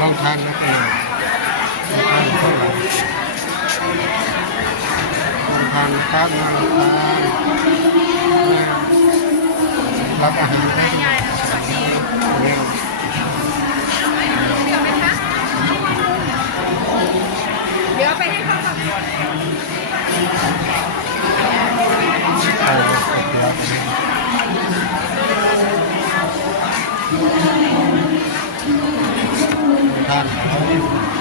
ลองทานนะเองลองทานเท่าไหร่ลองทานนะครับลองทานรับอาหารได้ยายนะสวัสดีเร็วเดี๋ยวไปให้เขาก่อนไปเดี๋ยวไป Obrigado.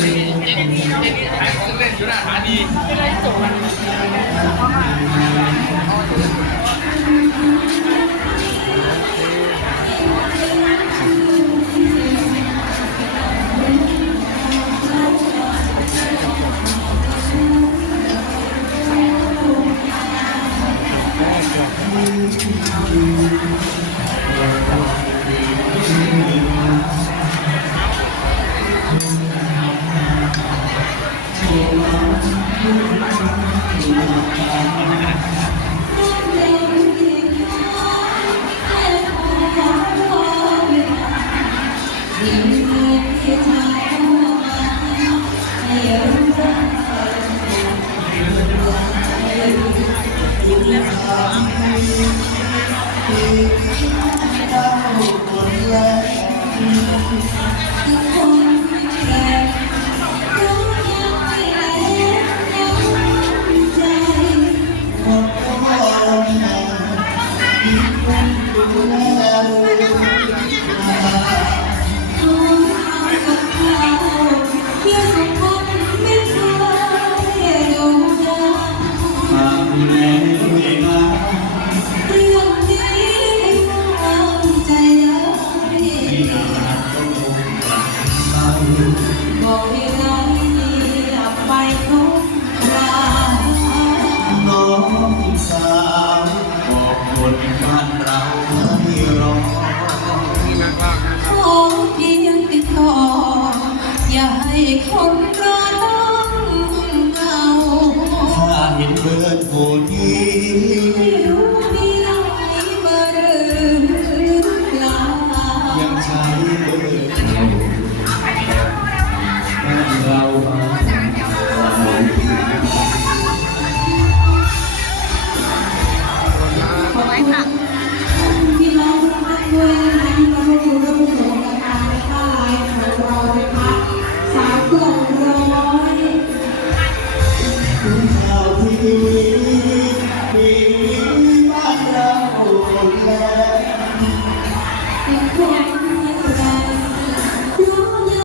เจนี่เจนี่ใช้ซึ่งเล่นอยู่นะหาดี